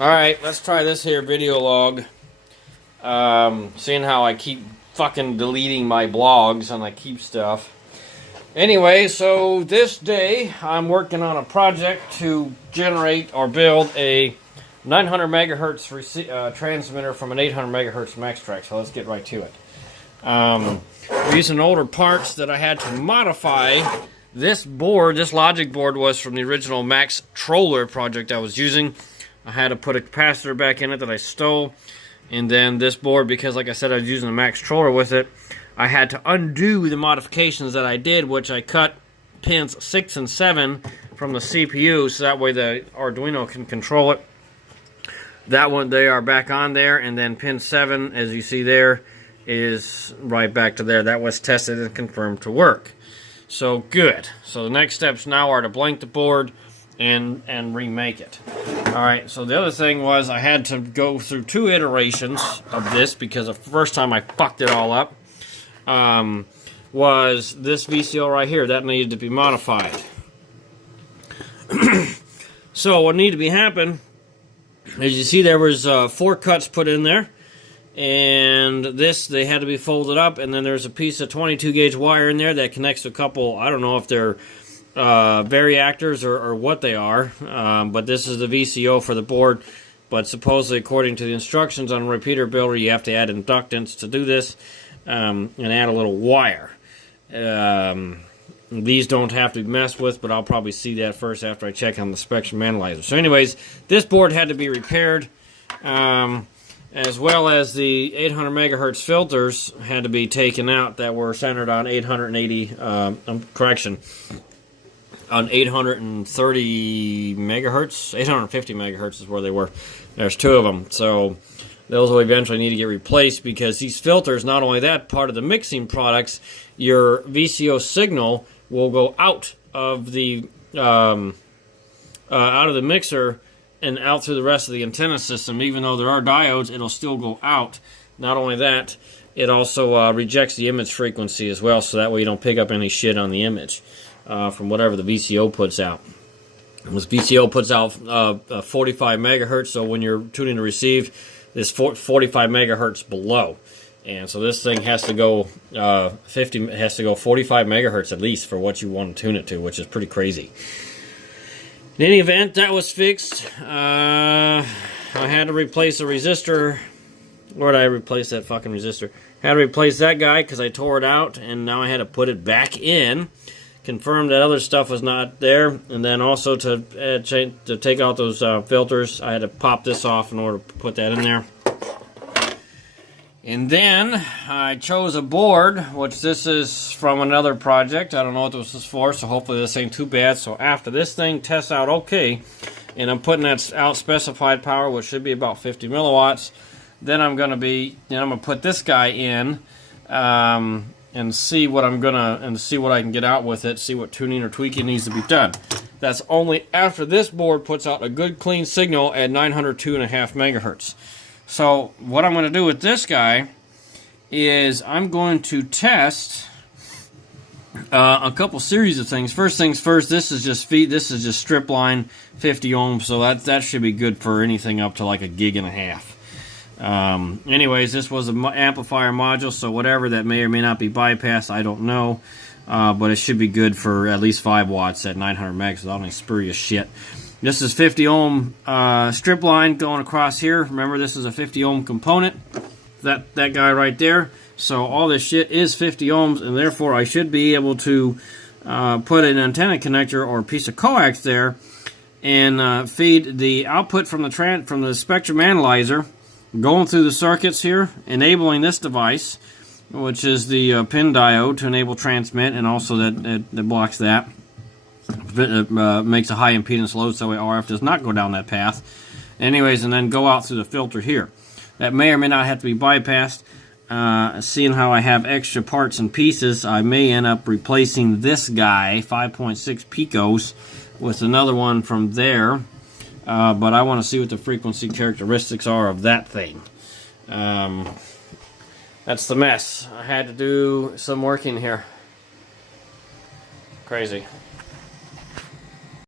Alright, let's try this here video log. Seeing how I keep fucking deleting my blogs and I keep stuff. Anyway, so this day I'm working on a project to generate or build a 900 megahertz transmitter from an 800 megahertz Maxtrac. So let's get right to it. We're using older parts that I had to modify. This board, this logic board, was from the original Maxtrac project I was using. I had to put a capacitor back in it that I stole. And then this board, because like I said, I was using a Maxtrac with it, I had to undo the modifications that I did, which I cut pins 6 and 7 from the CPU, so that way the Arduino can control it. That one, they are back on there, and then pin 7, as you see there, is right back to there. That was tested and confirmed to work. So good. So the next steps now are to blank the board and remake it. Alright, so the other thing was I had to go through 2 iterations of this because the first time I fucked it all up was this VCO right here. That needed to be modified. So what needed to be happen, as you see, there was 4 cuts put in there. And this, they had to be folded up, and then there's a piece of 22 gauge wire in there that connects to a couple, I don't know if they're variactors or what they are, but this is the VCO for the board. But supposedly, according to the instructions on a repeater builder, you have to add inductance to do this, and add a little wire. These don't have to be messed with, but I'll probably see that first after I check on the spectrum analyzer. So anyways, this board had to be repaired, as well as the 800 megahertz filters had to be taken out that were centered on 880, on 830 megahertz, 850 megahertz is where they were. There's 2 of them, so those will eventually need to get replaced because these filters, not only that, part of the mixing products, your VCO signal will go out of the mixer and out through the rest of the antenna system. Even though there are diodes, it'll still go out. Not only that, it also rejects the image frequency as well, so that way you don't pick up any shit on the image from whatever the VCO puts out. This VCO puts out 45 megahertz, so when you're tuning to receive, this 45 megahertz below. And so this thing has to go 45 megahertz at least for what you want to tune it to, which is pretty crazy. In any event, that was fixed. I had to replace a resistor. Where did I replace that fucking resistor? Had to replace that guy because I tore it out, and now I had to put it back in. Confirm that other stuff was not there, and then also to take out those filters, I had to pop this off in order to put that in there. And then I chose a board, which this is from another project. I don't know what this is for, so hopefully this ain't too bad. So after this thing tests out okay, and I'm putting that out specified power, which should be about 50 milliwatts, then I'm gonna put this guy in and see what I can get out with it, see what tuning or tweaking needs to be done. That's only after this board puts out a good clean signal at 902.5 megahertz. So what I'm going to do with this guy is I'm going to test a couple series of things. First things first, this is just strip line 50 ohms, so that should be good for anything up to like 1.5 gigs. Anyways, this was an amplifier module, so whatever that may or may not be bypassed, I don't know, but it should be good for at least 5 watts at 900 megs without any spurious shit. This is 50 ohm strip line going across here. Remember, this is a 50 ohm component. That guy right there. So all this shit is 50 ohms, and therefore I should be able to put an antenna connector or a piece of coax there and feed the output from the spectrum analyzer, going through the circuits here, enabling this device, which is the pin diode to enable transmit, and also that blocks that. It makes a high impedance load so RF does not go down that path. Anyways, and then go out through the filter here. That may or may not have to be bypassed. Seeing how I have extra parts and pieces, I may end up replacing this guy, 5.6 picos, with another one from there. But I want to see what the frequency characteristics are of that thing. That's the mess. I had to do some work in here. Crazy.